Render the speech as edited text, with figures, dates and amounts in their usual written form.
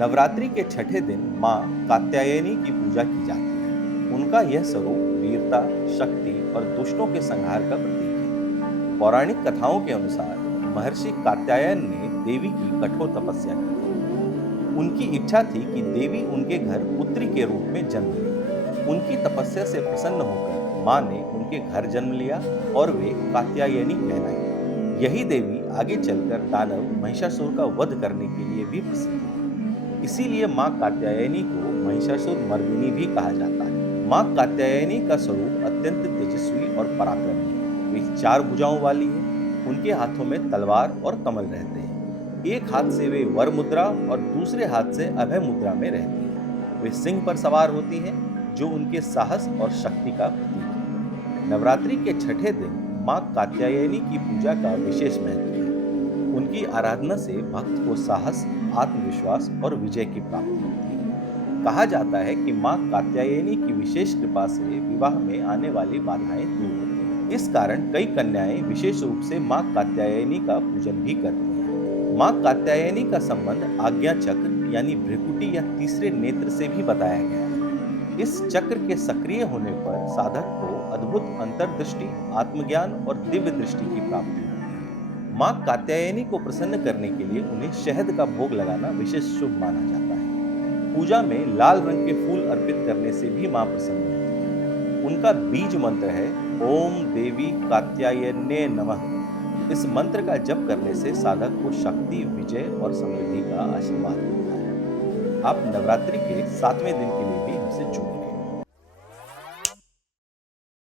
नवरात्रि के छठे दिन माँ कात्यायनी की पूजा की जाती है। उनका यह स्वरूप वीरता, शक्ति और दुष्टों के संहार का प्रतीक है। पौराणिक कथाओं के अनुसार महर्षि कात्यायन ने देवी की कठोर तपस्या की थी। उनकी इच्छा थी कि देवी उनके घर पुत्री के रूप में जन्म ले। उनकी तपस्या से प्रसन्न होकर माँ ने उनके घर जन्म लिया और वे कात्यायनी कहलाई। यही देवी आगे चलकर दानव महिषासुर का वध करने के लिए भी प्रसिद्ध है। इसीलिए माँ कात्यायनी को महिषासुर मर्दिनी भी कहा जाता है। माँ कात्यायनी का स्वरूप अत्यंत तेजस्वी और पराक्रमी है। वे चार भुजाओं वाली है। उनके हाथों में तलवार और कमल रहते हैं। एक हाथ से वे वर मुद्रा और दूसरे हाथ से अभय मुद्रा में रहती हैं। वे सिंह पर सवार होती हैं, जो उनके साहस और शक्ति का प्रतीक है। नवरात्रि के छठे दिन माँ कात्यायनी की पूजा का विशेष महत्व है। उनकी आराधना से भक्त को साहस, आत्मविश्वास और विजय की प्राप्ति होती है। कहा जाता है कि माँ कात्यायनी की विशेष कृपा से विवाह में आने वाली बाधाएं दूर होती हैं। इस कारण कई कन्याएं विशेष रूप से माँ कात्यायनी का पूजन भी करती हैं। माँ कात्यायनी का संबंध आज्ञा चक्र यानी भ्रिकुटी या तीसरे नेत्र से भी बताया गया है। इस चक्र के सक्रिय होने पर साधक को अद्भुत अंतर्दृष्टि, आत्मज्ञान और दिव्य दृष्टि की प्राप्ति होती है। माँ कात्यायनी को प्रसन्न करने के लिए उन्हें शहद का भोग लगाना विशेष शुभ माना जाता है। पूजा में लाल रंग के फूल अर्पित करने से भी माँ प्रसन्न होती है। उनका बीज मंत्र है ओम देवी कात्यायन्ये नमः। इस मंत्र का जप करने से साधक को शक्ति, विजय और समृद्धि का आशीर्वाद मिलता है। आप नवरात्रि के 7वें दिन के लिए भी हमसे जुड़े।